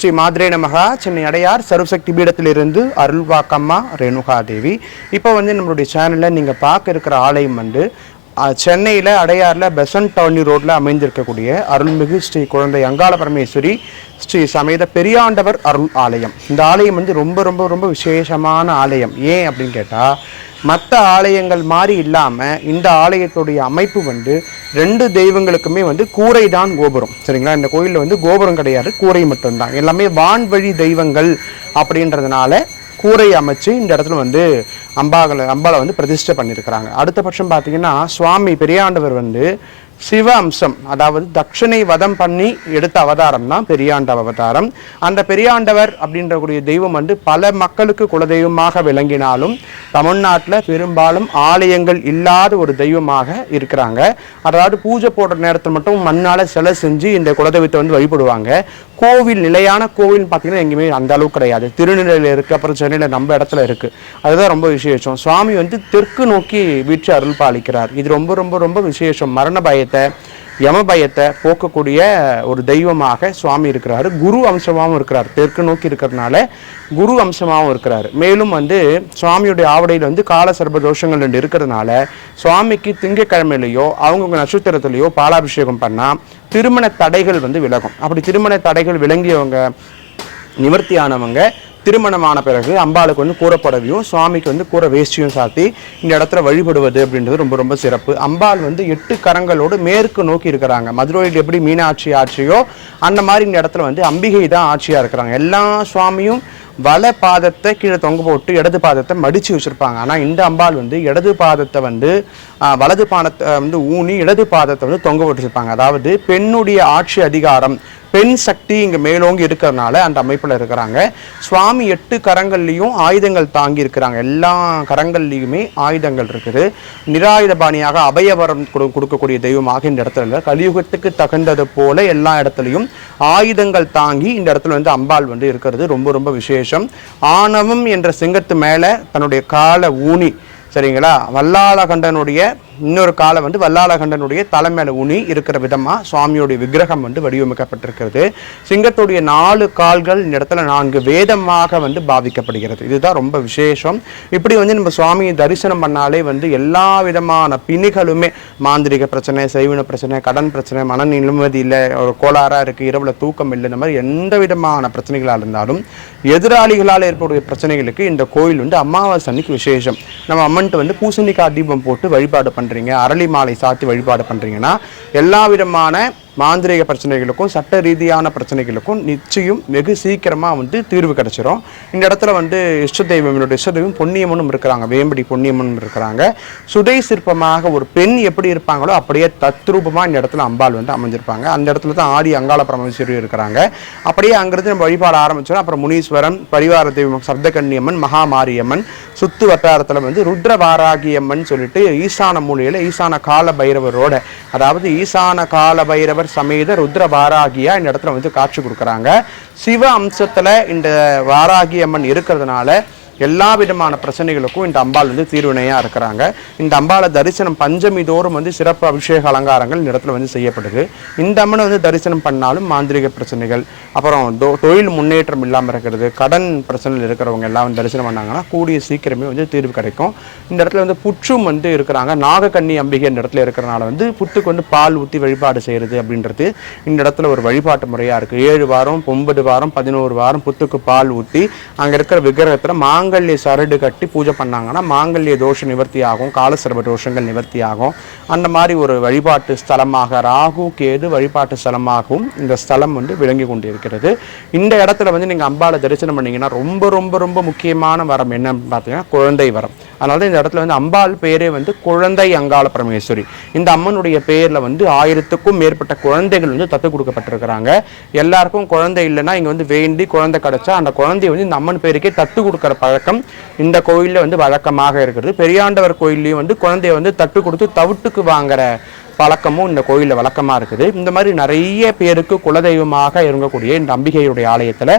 ஸ்ரீ மாத்ரே நமகா, சென்னை அடையார் சர்வசக்தி பீடத்திலிருந்து அருள்வாக்கம்மா ரேணுகா தேவி. இப்போ நம்மளுடைய சேனலில் நீங்கள் பார்க்க இருக்கிற ஆலயம் சென்னையில் அடையாரில் பெசன்ட் டவுனி ரோட்டில் அமைந்திருக்கக்கூடிய அருள்மிகு ஸ்ரீ குழந்தை அங்காள பரமேஸ்வரி ஸ்ரீ சமேத பெரியாண்டவர் அருள் ஆலயம். இந்த ஆலயம் ரொம்ப ரொம்ப ரொம்ப விசேஷமான ஆலயம். ஏன் அப்படின்னு கேட்டால், மற்ற ஆலயங்கள் மாதிரி இல்லாமல் இந்த ஆலயத்துடைய அமைப்பு 2 தெய்வங்களுக்குமே கூரை தான் கோபுரம். சரிங்களா? இந்த கோயிலில் கோபுரம் கிடையாது, கூரை மட்டும்தான். எல்லாமே வான்வழி தெய்வங்கள் அப்படின்றதுனால கூரை அமைச்சு இந்த இடத்துல அம்பாளை பிரதிஷ்டை பண்ணியிருக்கிறாங்க. அடுத்த பட்சம் பார்த்தீங்கன்னா, சுவாமி பெரியாண்டவர் சிவ அம்சம், அதாவது தட்சணை வதம் பண்ணி எடுத்த அவதாரம் தான் பெரியாண்ட அவதாரம். அந்த பெரியாண்டவர் அப்படின்றக்கூடிய தெய்வம் பல மக்களுக்கு குலதெய்வமாக விளங்கினாலும் தமிழ்நாட்டில் பெரும்பாலும் ஆலயங்கள் இல்லாத ஒரு தெய்வமாக இருக்கிறாங்க. அதாவது பூஜை போடுற நேரத்தில் மட்டும் மண்ணால் சிலை செஞ்சு இந்த குலதெய்வத்தை வழிபடுவாங்க. கோவில், நிலையான கோவில் பார்த்தீங்கன்னா எங்கேயுமே அந்த அளவுக்கு கிடையாது. திருநிலையில் இருக்குது, அப்புறம் சென்னையில் நம்ம இடத்துல இருக்குது. அதுதான் ரொம்ப விசேஷம். சுவாமி தெற்கு நோக்கி வீற்று அருள் பாலிக்கிறார். இது ரொம்ப ரொம்ப ரொம்ப விசேஷம். மரண பயத்தை, யம பயத்தை போக்கக்கூடிய ஒரு தெய்வமாக சுவாமி இருக்கிறாரு. குரு அம்சமாகவும் இருக்கிறார். தெற்கு நோக்கி இருக்கிறதுனால குரு அம்சமாகவும் இருக்கிறார். மேலும் சுவாமியுடைய ஆவடையில் கால சர்ப தோஷங்கள் 2 இருக்கிறதுனால சுவாமிக்கு திங்கக்கிழமையிலையோ அவங்கவுங்க நட்சத்திரத்திலையோ பாலாபிஷேகம் பண்ணால் திருமண தடைகள் விலகும். அப்படி திருமண தடைகள் விளங்கியவங்க, நிவர்த்தியானவங்க திருமணமான பிறகு அம்பாளுக்கு கூறப்படவையும் சுவாமிக்கு கூற வேஷ்டியும் சாத்தி இந்த இடத்துல வழிபடுவது அப்படின்றது ரொம்ப ரொம்ப சிறப்பு. அம்பாள் 8 கரங்களோடு மேற்கு நோக்கி இருக்கிறாங்க. மதுரையில் எப்படி மீனாட்சி ஆட்சியோ அந்த மாதிரி இந்த இடத்துல அம்பிகை தான் ஆட்சியாக இருக்கிறாங்க. எல்லா சுவாமியும் வல பாதத்தை கீழே தொங்க போட்டு இடது பாதத்தை மடித்து வச்சுருப்பாங்க. ஆனால் இந்த அம்பாள் இடது பாதத்தை வலது பாதத்தை ஊனி இடது பாதத்தை தொங்க போட்டுருப்பாங்க. அதாவது பெண்ணுடைய ஆட்சி அதிகாரம், பெண் சக்தி இங்கே மேலோங்கி இருக்கிறதுனால அந்த அமைப்பில் இருக்கிறாங்க. சுவாமி 8 கரங்கள்லையும் ஆயுதங்கள் தாங்கி இருக்கிறாங்க. எல்லா கரங்கள்லையுமே ஆயுதங்கள் இருக்குது. நிராயுத பாணியாக அபயவரம் கொடுக்கக்கூடிய தெய்வமாக இந்த இடத்துல கலியுகத்துக்கு தகுந்தது போல எல்லா இடத்துலையும் ஆயுதங்கள் தாங்கி இந்த இடத்துல அம்பாள் இருக்கிறது ரொம்ப ரொம்ப விசேஷம். ஆணவம் என்ற சிங்கத்து மேலே தன்னுடைய காலை ஊனி, சரிங்களா, வல்லாளகண்டனுடைய இன்னொரு காலை வல்லாளகண்டனுடைய தலை மேலே ஊனி இருக்கிற விதமாக சுவாமியோடைய விக்கிரகம் வடிவமைக்கப்பட்டிருக்கிறது. சிங்கத்துடைய 4 கால்கள் இந்த இடத்துல 4 வேதமாக பாவிக்கப்படுகிறது. இதுதான் ரொம்ப விசேஷம். இப்படி நம்ம சுவாமியை தரிசனம் பண்ணாலே எல்லா விதமான பிணிகளுமே, மாந்திரிக பிரச்சனை, செய்வின பிரச்சனை, கடன் பிரச்சனை, மன நிம்மதி இல்லை, ஒரு கோளாறாக இருக்குது, இரவுல தூக்கம் இல்லை, இந்த மாதிரி எந்த விதமான பிரச்சனைகளாக இருந்தாலும் எதிராளிகளால் ஏற்படக்கூடிய பிரச்சனைகளுக்கு இந்த கோயில் அமாவாசை அன்னைக்கு விசேஷம். நம்ம அம்மன்ட்டு பூசணிக்காய் தீபம் போட்டு வழிபாடு பண்ணுறீங்க, அரளி மாலை சாத்தி வழிபாடு பண்ணுறீங்கன்னா எல்லா விதமான மாந்திரிக பிரச்சனைகளுக்கும் சட்ட ரீதியான பிரச்சனைகளுக்கும் நிச்சயம் வெகு சீக்கிரமாக தீர்வு கிடைச்சிரும். இந்த இடத்துல இஷ்ட தெய்வம் பொன்னியம்மனும் இருக்கிறாங்க, வேம்படி பொன்னியம்மனும் இருக்கிறாங்க. சுதை சிற்பமாக ஒரு பெண் எப்படி இருப்பாங்களோ அப்படியே தத்ரூபமாக இந்த இடத்துல அம்பாள் அமைஞ்சிருப்பாங்க. அந்த இடத்துல தான் ஆடி அங்காள பரமேஸ்வரி இருக்கிறாங்க. அப்படியே அங்கிருந்து நம்ம வழிபாடு ஆரம்பிச்சோம். அப்புறம் முனீஸ்வரன், பரிவார தெய்வம் சப்தகன்னியம்மன், மகாமாரியம்மன், சுத்து வட்டாரத்தில் ருத்ர வாராகியம்மன் சொல்லிட்டு ஈசான மூலையில் ஈசான கால பைரவரோட, அதாவது ஈசான கால பைரவர் சமேத ருத்ர வாராகியா இந்த இடத்துல காட்சி கொடுக்குறாங்க. சிவ அம்சத்துல இந்த வாராகி அம்மன் இருக்கிறதுனால எல்லா விதமான பிரச்சனைகளுக்கும் இந்த அம்பாள் தீர்வினையா இருக்கிறாங்க. இந்த அம்பாளை தரிசனம் பஞ்சமி தோறும் சிறப்பு அபிஷேக அலங்காரங்கள் இந்த இடத்துல செய்யப்படுது. இந்த அம்மனை தரிசனம் பண்ணாலும் மாந்திரிக பிரச்சனைகள், அப்புறம் தொழில் முன்னேற்றம் இல்லாமல் இருக்கிறது, கடன் பிரச்சனையில் இருக்கிறவங்க எல்லாம் தரிசனம் பண்ணாங்கன்னா கூடிய சீக்கிரமே தீர்வு கிடைக்கும். இந்த இடத்துல புற்றும் இருக்கிறாங்க. நாகக்கன்னி அம்பிகை இந்த இடத்துல இருக்கிறனால புத்துக்கு பால் ஊற்றி வழிபாடு செய்யறது அப்படின்றது இந்த இடத்துல ஒரு வழிபாட்டு முறையா இருக்கு. 7 வாரம் 9 வாரம் 11 வாரம் புத்துக்கு பால் ஊற்றி அங்க இருக்கிற விக்கிரகத்துல மாங்கல்ய சரடு கட்டி பூஜை பண்ணாங்கன்னா மாங்கல்ய தோஷ நிவர்த்தி ஆகும், காலசர்ப தோஷங்கள் நிவர்த்தி ஆகும். அந்த மாதிரி ஒரு வழிபாட்டு ஸ்தலமாக, ராகு கேது வழிபாட்டு ஸ்தலமாகவும் இந்த ஸ்தலம் விளங்கி கொண்டிருக்கிறது. இந்த இடத்துல நீங்க அம்பாளை தரிசனம் பண்ணீங்கன்னா ரொம்ப ரொம்ப ரொம்ப முக்கியமான வரம் என்னன்னு பார்த்தீங்கன்னா குழந்தை வரம். அதனால இந்த இடத்துல அம்பாள் பேரே குழந்தை அங்காள பரமேஸ்வரி. இந்த அம்மனுடைய பேர்ல 1000க்கும் மேற்பட்ட குழந்தைகள் தத்து கொடுக்கப்பட்டிருக்கிறாங்க. எல்லாருக்கும் குழந்தை இல்லைன்னா இங்க வேண்டி குழந்தை கிடைச்சா அந்த குழந்தைய இந்த அம்மன் பேருக்கே தத்து கொடுக்குற பழக்கம் இந்த கோயில்ல வழக்கமாக இருக்கிறது. பெரியாண்டவர் கோயில்லையும் குழந்தைய தட்டு கொடுத்து தவிட்டுக்கு வாங்குற பழக்கமும் இந்த கோயிலில் வழக்கமாக இருக்குது. இந்த மாதிரி நிறைய பேருக்கு குலதெய்வமாக இருக்கக்கூடிய இந்த அம்பிகையுடைய ஆலயத்தில்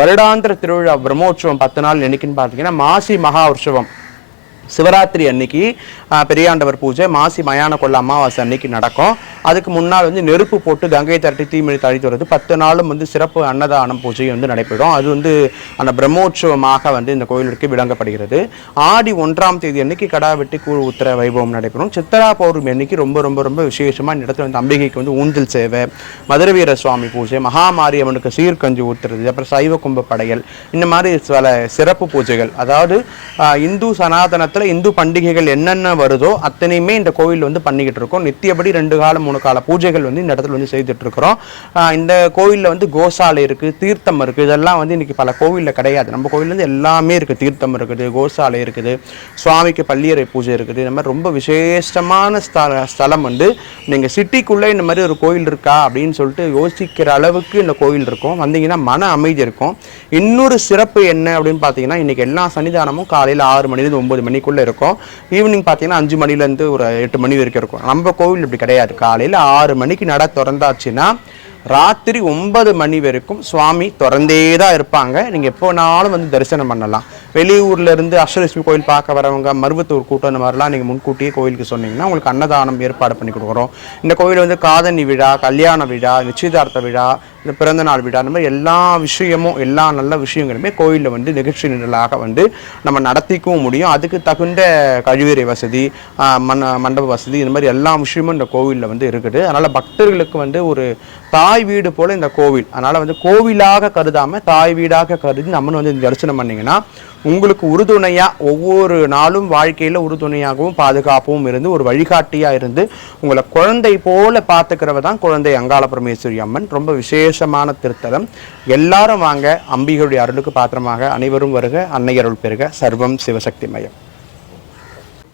வருடாந்திர திருவிழா பிரம்மோற்சவம் 10 நாள் என்னைக்குன்னு பார்த்தீங்கன்னா மாசி மகா உற்சவம் சிவராத்திரி அன்னைக்கு பெரியாண்டவர் பூஜை மாசி மயான கொள்ள அமாவாசை அன்னைக்கு நடக்கும். அதுக்கு முன்னால் வந்து நெருப்பு போட்டு கங்கை தரட்டி தீமிழி தழித்து வருது 10 நாளும் வந்து சிறப்பு அன்னதானம் பூஜை வந்து நடைபெறும். அது வந்து அந்த பிரம்மோற்சவமாக வந்து இந்த கோயிலுக்கு விளங்கப்படுகிறது. ஆடி 1ஆம் தேதி அன்னைக்கு கடா வெட்டி கூழ் ஊத்துற வைபவம் நடைபெறும். சித்திரா பௌர்ணமி அன்னைக்கு ரொம்ப ரொம்ப ரொம்ப விசேஷமா இந்த இடத்துல வந்து அம்பிகைக்கு வந்து ஊஞ்சல் சேவை, மதுரை வீர சுவாமி பூஜை, மகாமாரியம்மனுக்கு சீர்கஞ்சி ஊத்துறது, அப்புறம் சைவ கும்ப படையல், இந்த மாதிரி சில சிறப்பு பூஜைகள். அதாவது இந்து சனாதனத்துல இந்து பண்டிகைகள் என்னென்ன வருதோ அத்தனையுமே இந்த கோயில் வந்து பண்ணிக்கிட்டு இருக்கோம். நித்தியபடி 2 கால 3 கால பூஜைகள் வந்து இந்த இடத்துல வந்து செய்துட்டு இருக்கிறோம். இந்த கோயில்ல வந்து கோசாலை இருக்கு, தீர்த்தம் இருக்கு. இதெல்லாம் வந்து இன்னைக்கு பல கோவில்ல கிடையாது. நம்ம கோயில்ல இருந்து எல்லாமே இருக்கு. தீர்த்தம் இருக்குது, கோசாலை இருக்குது, சுவாமிக்கு பள்ளியறை பூஜை இருக்குது. இந்த மாதிரி ரொம்ப விசேஷமான ஸ்தலம் வந்து நீங்க சிட்டிக்குள்ள இந்த மாதிரி ஒரு கோயில் இருக்கா அப்படின்னு சொல்லிட்டு யோசிக்கிற அளவுக்கு இந்த கோயில் இருக்கும். வந்தீங்கன்னா மன அமைதி இருக்கும். இன்னொரு சிறப்பு என்ன அப்படின்னு பார்த்தீங்கன்னா, இன்னைக்கு எல்லா சன்னிதானமும் காலையில் 6 மணிலேருந்து 9 மணிக்குள்ள இருக்கும். ஈவினிங் பார்த்தீங்கன்னா 5 மணிலேருந்து ஒரு 8 மணி வரைக்கும் இருக்கும். நம்ம கோவில் இப்படி கிடையாது. காலையில் 6 மணிக்கு நட திறந்தாச்சுன்னா ராத்திரி 9 மணி வரைக்கும் சுவாமி திறந்தே தான் இருப்பாங்க. நீங்கள் எப்போனாலும் வந்து தரிசனம் பண்ணலாம். வெளியூர்ல இருந்து அஷ்டலட்சுமி கோயில் பார்க்க வரவங்க, மருவத்தூர் கூட்டம், அந்த மாதிரிலாம் நீங்கள் முன்கூட்டியே கோயிலுக்கு சொன்னீங்கன்னா உங்களுக்கு அன்னதானம் ஏற்பாடு பண்ணி கொடுக்குறோம். இந்த கோயில் வந்து காதணி விழா, கல்யாண விழா, நிச்சயதார்த்த விழா, இந்த பிறந்த நாள் விழா, அந்த மாதிரி எல்லா விஷயமும் எல்லா நல்ல விஷயங்களுமே கோயிலில் வந்து நிகழ்ச்சி நிரலாக வந்து நம்ம நடத்திக்கவும் முடியும். அதுக்கு தகுந்த கழிவறை வசதி, மண்டப வசதி, இந்த மாதிரி எல்லா விஷயமும் இந்த கோவிலில் வந்து இருக்குது. அதனால் பக்தர்களுக்கு வந்து ஒரு தாய் வீடு போல இந்த கோவில். அதனால் வந்து கோவிலாக கருதாமல் தாய் வீடாக கருதி நம்மளும் வந்து தரிசனம் பண்ணிங்கன்னா உங்களுக்கு உறுதுணையாக ஒவ்வொரு நாளும் வாழ்க்கையில் உறுதுணையாகவும் பாதுகாப்பும் இருந்து ஒரு வழிகாட்டியாக இருந்து உங்களை குழந்தை போல பார்த்துக்கிறவ தான் குழந்தை அங்காள பரமேஸ்வரி அம்மன். ரொம்ப விசேஷமான திருத்தலம். எல்லாரும் வாங்க, அம்பிகையுடைய அருளுக்கு பாத்திரமாக அனைவரும் வருக. அன்னை அருள் பெறுக. சர்வம் சிவசக்தி மயம்.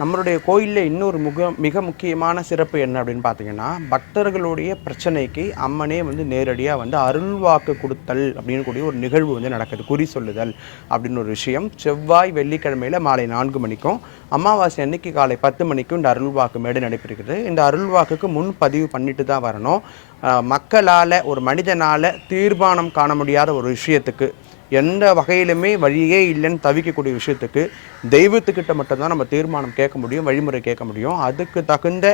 நம்மளுடைய கோயிலில் இன்னொரு மிக முக்கியமான சிறப்பு என்ன அப்படின்னு பார்த்தீங்கன்னா, பக்தர்களுடைய பிரச்சனைக்கு அம்மனே வந்து நேரடியாக வந்து அருள்வாக்கு கொடுத்தல் அப்படின்னு கூடிய ஒரு நிகழ்வு வந்து நடக்குது. குறி சொல்லுதல் அப்படின்னு ஒரு விஷயம். செவ்வாய் வெள்ளிக்கிழமையில் மாலை 4 மணிக்கும் அமாவாசை அன்னைக்கு காலை 10 மணிக்கும் இந்த அருள்வாக்கு மேடை நடைபெறுகிறது. இந்த அருள்வாக்குக்கு முன்பதிவு பண்ணிட்டு தான் வரணும். மக்களால், ஒரு மனிதனால் தீர்மானம் காண முடியாத ஒரு விஷயத்துக்கு, எந்த வகையிலுமே வழியே இல்லைன்னு தவிக்கக்கூடிய விஷயத்துக்கு தெய்வத்துக்கிட்ட மட்டும்தான் நம்ம தீர்மானம் கேட்க முடியும், வழிமுறை கேட்க முடியும். அதுக்கு தகுந்த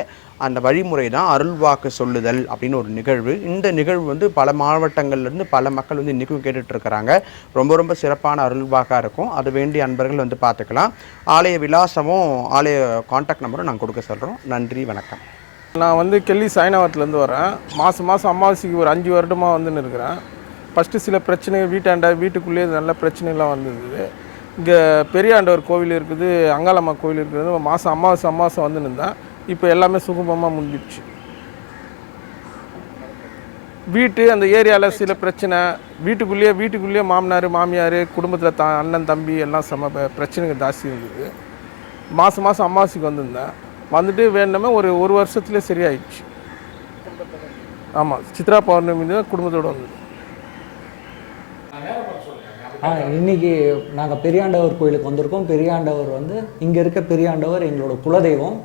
அந்த வழிமுறை தான் அருள்வாக்கு சொல்லுதல் அப்படின்னு ஒரு நிகழ்வு. இந்த நிகழ்வு வந்து பல மாவட்டங்கள்லேருந்து பல மக்கள் வந்து இன்றைக்கும் கேட்டுட்ருக்கிறாங்க. ரொம்ப ரொம்ப சிறப்பான அருள்வாக்காக இருக்கும். அது வேண்டிய அன்பர்கள் வந்து பார்த்துக்கலாம். ஆலய விலாசமும் ஆலய கான்டாக்ட் நம்பரும் நாங்கள் கொடுக்க சொல்கிறோம். நன்றி, வணக்கம். நான் வந்து கெல்லி சாய்னாவரத்துலேருந்து வரேன். மாதம் அமாவாசைக்கு ஒரு 5 வருடமாக வந்துன்னு இருக்கிறேன். ஃபஸ்ட்டு சில பிரச்சனைகள் வீட்டுக்குள்ளேயே நல்ல பிரச்சனைலாம் வந்தது. இங்கே பெரியாண்டவர் கோவில் இருக்குது, அங்காளம்மா கோவில் இருக்குது. மாதம் அமாவாசை வந்துன்னு இருந்தேன். இப்போ எல்லாமே சுகமமாக முடிஞ்சிடுச்சு. அந்த ஏரியாவில் சில பிரச்சனை, வீட்டுக்குள்ளேயே மாமனார் மாமியார், குடும்பத்தில் அண்ணன் தம்பி எல்லாம் பிரச்சனைகள் ஜாஸ்தி இருந்தது. மாதம் அமாவாசைக்கு வந்திருந்தேன். வந்துட்டு வேணுமே ஒரு வருஷத்துலேயே சரியாயிடுச்சு. ஆமாம், சித்ரா பௌர்ணமி தான் குடும்பத்தோடு வந்தது. இன்றைக்கி நாங்கள் பெரியாண்டவர் கோயிலுக்கு வந்திருக்கோம். பெரியாண்டவர் வந்து இங்கே இருக்க பெரியாண்டவர் எங்களோட குலதெய்வம்.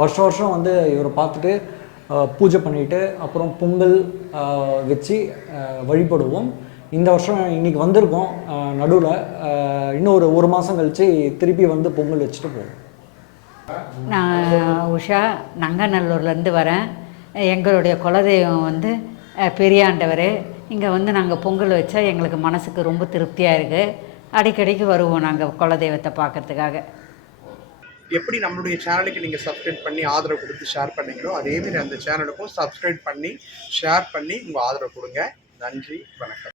வருஷம் வந்து இவரை பார்த்துட்டு பூஜை பண்ணிவிட்டு அப்புறம் பொங்கல் வச்சு வழிபடுவோம். இந்த வருஷம் இன்றைக்கி வந்திருக்கோம். நடுவில் இன்னும் ஒரு மாதம் கழித்து திருப்பி வந்து பொங்கல் வச்சுட்டு போவோம். நான் உஷா நங்கநல்லூர்லேருந்து வரேன். எங்களுடைய குலதெய்வம் வந்து பெரியாண்டவர். இங்கே வந்து நாங்கள் பொங்கல் வச்சா எங்களுக்கு மனசுக்கு ரொம்ப திருப்தியாக இருக்குது. அடிக்கடிக்கு வருவோம் நாங்கள் குலதெய்வத்தை பார்க்கறதுக்காக. எப்படி நம்மளுடைய சேனலுக்கு நீங்கள் சப்ஸ்கிரைப் பண்ணி ஆதரவு கொடுத்து ஷேர் பண்ணீங்களோ அதேமாதிரி அந்த சேனலுக்கும் சப்ஸ்கிரைப் பண்ணி ஷேர் பண்ணி உங்கள் ஆதரவு கொடுங்க. நன்றி, வணக்கம்.